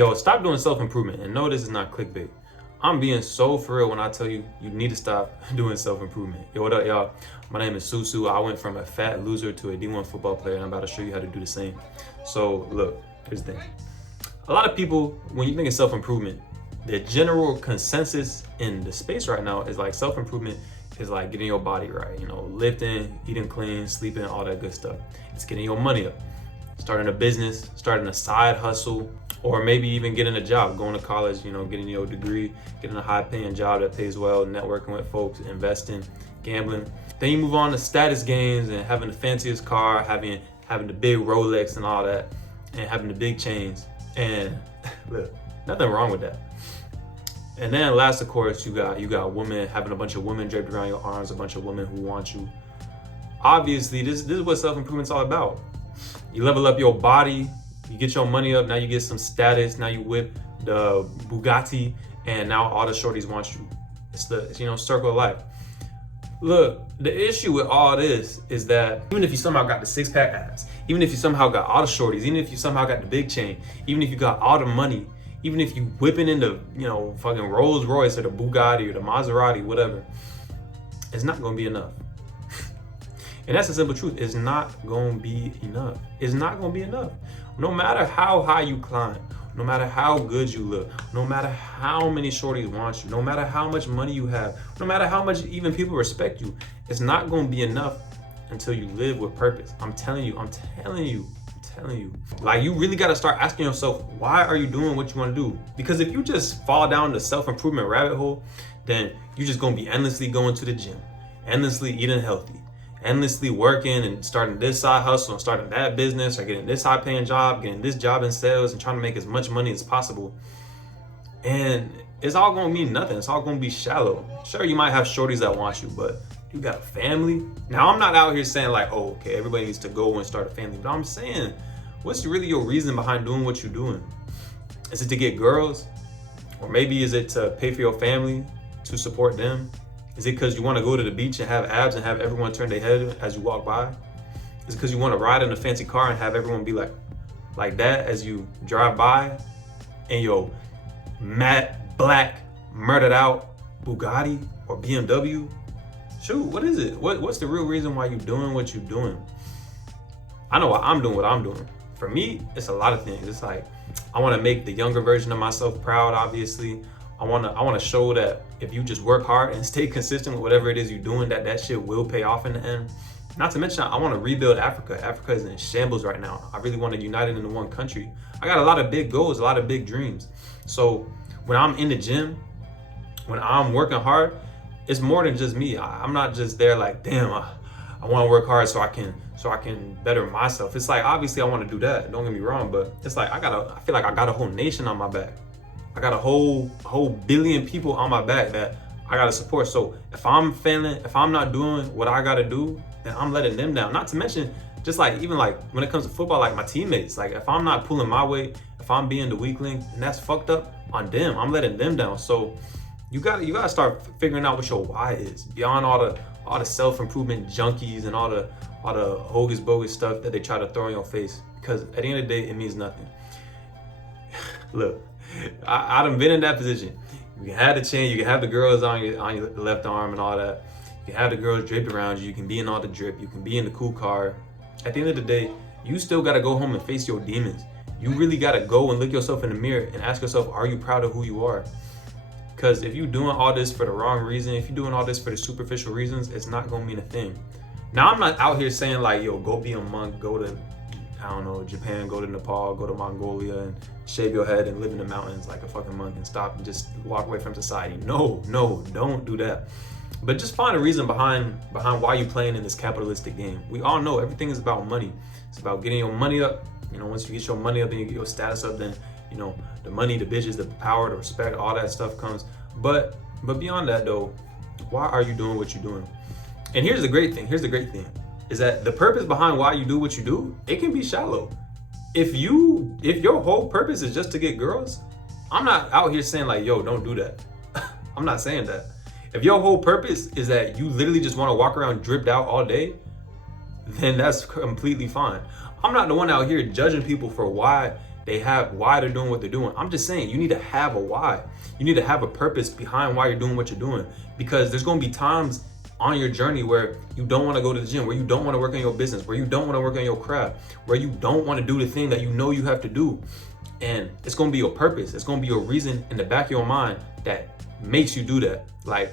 Yo, stop doing self-improvement. And no, this is not clickbait. I'm being so for real when I tell you, you need to stop doing self-improvement. Yo, what up, y'all? My name is Susu. I went from a fat loser to a D1 football player, and I'm about to show you how to do the same. So, look, here's the thing. A lot of people, when you think of self-improvement, the general consensus in the space right now is like self-improvement is like getting your body right, you know, lifting, eating clean, sleeping, all that good stuff. It's getting your money up, starting a business, starting a side hustle, or maybe even getting a job, going to college, you know, getting your degree, getting a high paying job that pays well, networking with folks, investing, gambling. Then you move on to status gains and having the fanciest car, having the big Rolex and all that, and having the big chains. And look, nothing wrong with that. And then last, of course, you got women, having a bunch of women draped around your arms, a bunch of women who want you. Obviously, this is what self-improvement's all about. You level up your body, you get your money up, now you get some status, now you whip the Bugatti, and now all the shorties want you. It's the circle of life. Look, the issue with all this is that even if you somehow got the six-pack abs, even if you somehow got all the shorties, even if you somehow got the big chain, even if you got all the money, even if you whipping into, fucking Rolls Royce or the Bugatti or the Maserati, whatever, it's not gonna be enough. And that's the simple truth. It's not gonna be enough. It's not gonna be enough. No matter how high you climb, no matter how good you look, no matter how many shorties want you, no matter how much money you have, no matter how much even people respect you, it's not gonna be enough until you live with purpose. I'm telling you. Like, you really gotta start asking yourself, why are you doing what you wanna do? Because if you just fall down the self-improvement rabbit hole, then you're just gonna be endlessly going to the gym, endlessly eating healthy, endlessly working and starting this side hustle and starting that business or getting this high paying job, getting this job in sales and trying to make as much money as possible. And it's all gonna mean nothing. It's all gonna be shallow. Sure, you might have shorties that want you, but you got a family. Now, I'm not out here saying like, oh, okay, everybody needs to go and start a family, but I'm saying, what's really your reason behind doing what you're doing? Is it to get girls? Or maybe is it to pay for your family, to support them? Is it because you want to go to the beach and have abs and have everyone turn their head as you walk by? Is it because you want to ride in a fancy car and have everyone be like that as you drive by in your matte black murdered out Bugatti or BMW? Shoot, what is it? What's the real reason why you're doing what you're doing? I know why I'm doing what I'm doing. For me, it's a lot of things. It's like, I want to make the younger version of myself proud, obviously. I want to show that if you just work hard and stay consistent with whatever it is you're doing, that shit will pay off in the end. Not to mention, I want to rebuild Africa. Africa is in shambles right now. I really want to unite it into one country. I got a lot of big goals, a lot of big dreams. So when I'm in the gym, when I'm working hard, it's more than just me. I'm not just there like, damn, I want to work hard so I can better myself. It's like, obviously I want to do that. Don't get me wrong, but it's like I feel like I got a whole nation on my back. I got a whole billion people on my back that I gotta support. So if I'm failing, if I'm not doing what I gotta do, then I'm letting them down. Not to mention, just like even like when it comes to football, like my teammates, like if I'm not pulling my weight, if I'm being the weak link, and that's fucked up on them, I'm letting them down. So you gotta start figuring out what your why is beyond all the self-improvement junkies and all the hocus bogus stuff that they try to throw in your face. Because at the end of the day, it means nothing. Look, I done been in that position. You can have the chain, you can have the girls on your left arm and all that. You can have the girls draped around you, you can be in all the drip, you can be in the cool car. At the end of the day, you still gotta go home and face your demons. You really gotta go and look yourself in the mirror and ask yourself, are you proud of who you are? Because if you're doing all this for the wrong reason, if you're doing all this for the superficial reasons, it's not gonna mean a thing. Now, I'm not out here saying like, yo, go be a monk, go to, I don't know, Japan, go to Nepal, go to Mongolia and shave your head and live in the mountains like a fucking monk and stop and just walk away from society. No, don't do that. But just find a reason behind why you're playing in this capitalistic game. We all know everything is about money. It's about getting your money up. Once you get your money up and you get your status up, then, the money, the bitches, the power, the respect, all that stuff comes. But beyond that though, why are you doing what you're doing? And here's the great thing, is that the purpose behind why you do what you do, it can be shallow. If your whole purpose is just to get girls, I'm not out here saying like, yo, don't do that. I'm not saying that. If your whole purpose is that you literally just want to walk around dripped out all day, then that's completely fine. I'm not the one out here judging people for why They have why they're doing what they're doing. I'm just saying, you need to have a why. You need to have a purpose behind why you're doing what you're doing, because there's going to be times on your journey where you don't want to go to the gym, where you don't want to work on your business, where you don't want to work on your craft, where you don't want to do the thing that you know you have to do. And it's going to be your purpose. It's going to be your reason in the back of your mind that makes you do that. Like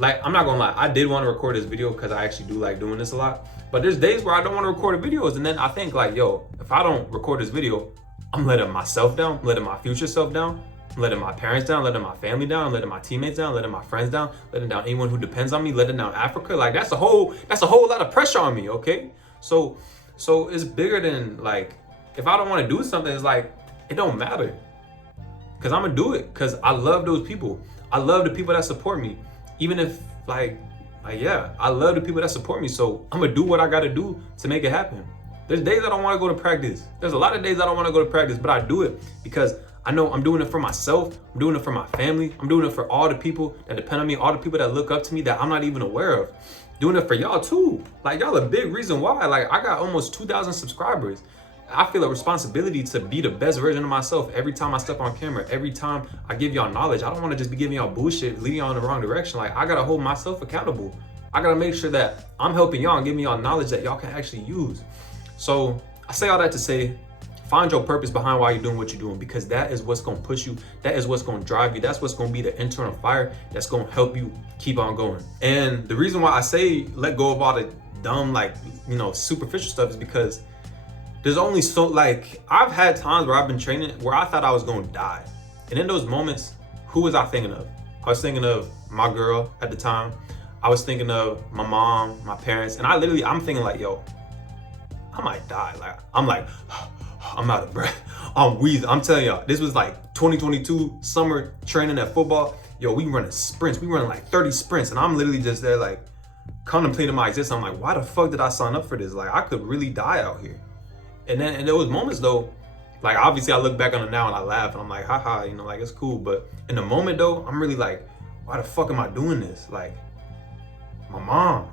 I'm not gonna lie, I did want to record this video because I actually do like doing this a lot. But there's days where I don't want to record the videos, and then I think like, yo, if I don't record this video, I'm letting myself down, I'm letting my future self down, I'm letting my parents down, letting my family down, I'm letting my teammates down, letting my friends down, letting down anyone who depends on me, letting down Africa. Like that's a whole lot of pressure on me, okay? So it's bigger than like, if I don't want to do something, it's like it don't matter. Cause I'm gonna do it because I love those people. I love the people that support me. Even if yeah, I love the people that support me. So I'm gonna do what I gotta do to make it happen. There's days I don't wanna go to practice. There's a lot of days I don't wanna go to practice, but I do it because I know I'm doing it for myself. I'm doing it for my family. I'm doing it for all the people that depend on me, all the people that look up to me that I'm not even aware of. Doing it for y'all too. Like y'all a big reason why. Like I got almost 2,000 subscribers. I feel a responsibility to be the best version of myself every time I step on camera, every time I give y'all knowledge. I don't want to just be giving y'all bullshit, leading y'all in the wrong direction. Like I gotta hold myself accountable. I gotta make sure that I'm helping y'all and giving y'all knowledge that y'all can actually use. So I say all that to say, find your purpose behind why you're doing what you're doing, because that is what's gonna push you. That is what's gonna drive you. That's what's gonna be the internal fire that's gonna help you keep on going. And the reason why I say let go of all the dumb, like, superficial stuff is because there's only so, like, I've had times where I've been training where I thought I was gonna die. And in those moments, who was I thinking of? I was thinking of my girl at the time. I was thinking of my mom, my parents, and I'm thinking like, yo, I might die. Like, I'm out of breath. I'm wheezing. I'm telling y'all, this was like 2022 summer training at football. Yo, we running sprints. We running like 30 sprints. And I'm literally just there like contemplating my existence. I'm like, why the fuck did I sign up for this? Like, I could really die out here. And there was moments though, like obviously I look back on it now and I laugh and I'm like, haha, like it's cool. But in the moment though, I'm really like, why the fuck am I doing this? Like my mom,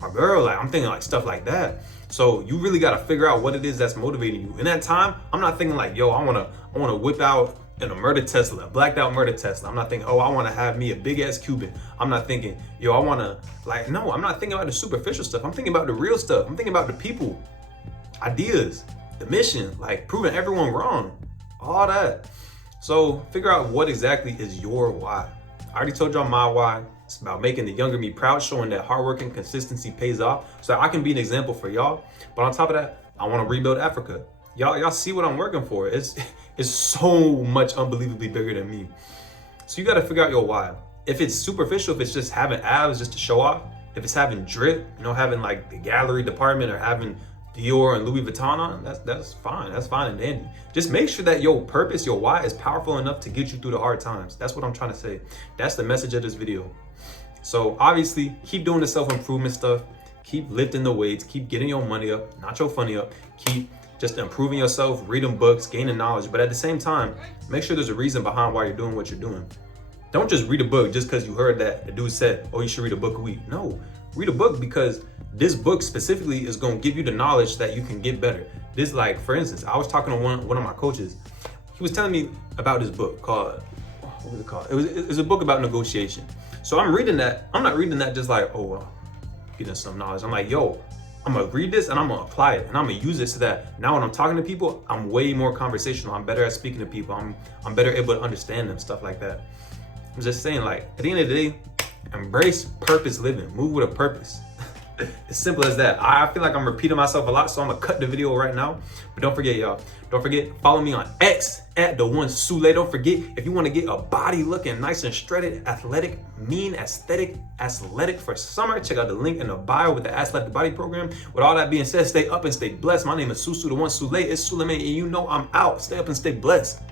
my girl, like I'm thinking like stuff like that. So you really got to figure out what it is that's motivating you. In that time, I'm not thinking like, yo, I wanna whip out in a murder Tesla, blacked out murder Tesla. I'm not thinking, oh, I want to have me a big ass Cuban. I'm not thinking, yo, I want to no, I'm not thinking about the superficial stuff. I'm thinking about the real stuff. I'm thinking about the people, ideas, the mission, like proving everyone wrong, all that. So figure out what exactly is your why. I already told y'all my why. It's about making the younger me proud, showing that hard work and consistency pays off so that I can be an example for y'all. But on top of that, I want to rebuild Africa. Y'all see what I'm working for. It's so much unbelievably bigger than me. So you got to figure out your why. If it's superficial, if it's just having abs just to show off, if it's having drip, having like the gallery department or having Dior and Louis Vuitton on, that's fine. That's fine and dandy. Just make sure that your purpose, your why is powerful enough to get you through the hard times. That's what I'm trying to say. That's the message of this video. So obviously keep doing the self-improvement stuff, keep lifting the weights, keep getting your money up, not your funny up, keep just improving yourself, reading books, gaining knowledge. But at the same time, make sure there's a reason behind why you're doing what you're doing. Don't just read a book just because you heard that the dude said, oh, you should read a book a week. No, read a book because this book specifically is going to give you the knowledge that you can get better. This, like, for instance, I was talking to one of my coaches. He was telling me about this book called, what was it called? It was a book about negotiation. So I'm reading that. I'm not reading that just like, oh, well, getting some knowledge. I'm like, yo, I'm going to read this and I'm going to apply it and I'm going to use it so that now when I'm talking to people, I'm way more conversational. I'm better at speaking to people. I'm better able to understand them, stuff like that. I'm just saying, like, at the end of the day, embrace purpose living. Move with a purpose. As simple as that. I feel like I'm repeating myself a lot, so I'm gonna cut the video right now. But don't forget, y'all. Don't forget, follow me on X at @TheOneSule. Don't forget, if you want to get a body looking nice and shredded, athletic, mean, aesthetic for summer, check out the link in the bio with the Athletic Body Program. With all that being said, stay up and stay blessed. My name is Susu, the One Sule. It's Suleiman, and you know I'm out. Stay up and stay blessed.